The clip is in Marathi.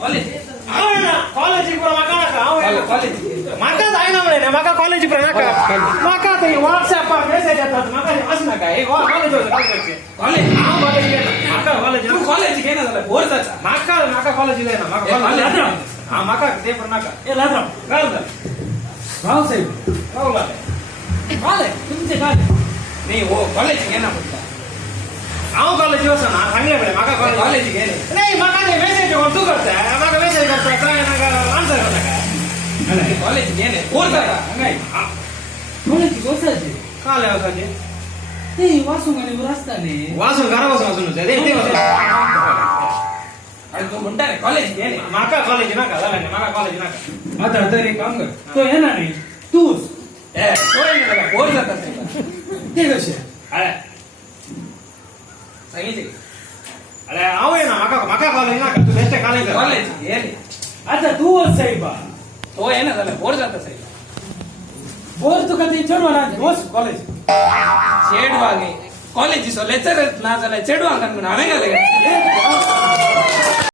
कॉलेज म्हाका जायना म्हणे म्हाका कॉलेज म्हाका ते व्हॉट्सॅपार मेसेज येतात म्हाका असं नका हे कॉलेज हांव कॉलेज घेना म्हाका कॉलेज घेना जाल्यार बोर जाता म्हाका कॉलेज जायना म्हाका हा म्हाका ते पण नाका ए लाजराव काय भाऊ साहेब काय काले तुमचे काय नाही हो कॉलेज घेना म्हणता हांव कॉलेज वचना सांगले पळय म्हाका कॉलेज घेना नाही म्हाका ते मेसेज तू करता म्हाका मेसेज करता काय नाका आन्सर करता काय कॉलेज घेने बोर जाता नाही कॉलेज वसाचे काले वसाचे ते वासून आणि रस्ताने वासून घरा वासून ते आणि तो म्हणता रे कॉलेज घेने म्हाका कॉलेज नाका जाल्यार म्हाका कॉलेज नाका आता तर एक काम कर तो येणार नाही तूच तो येना बोर जाता ते कसे अरे सांगितले अरे हांव येना म्हाका कॉलेज नाका तू बेस्ट कॉलेज कॉलेज घेने आता तू वच साहेबा तो येना जाल्यार बोर जाता साहेब बोर तुका ते चढवा वच कॉलेज चेडवागे कॉलेज लेक्चर ना जाल्यार चेडवांक म्हणून हांवें घाले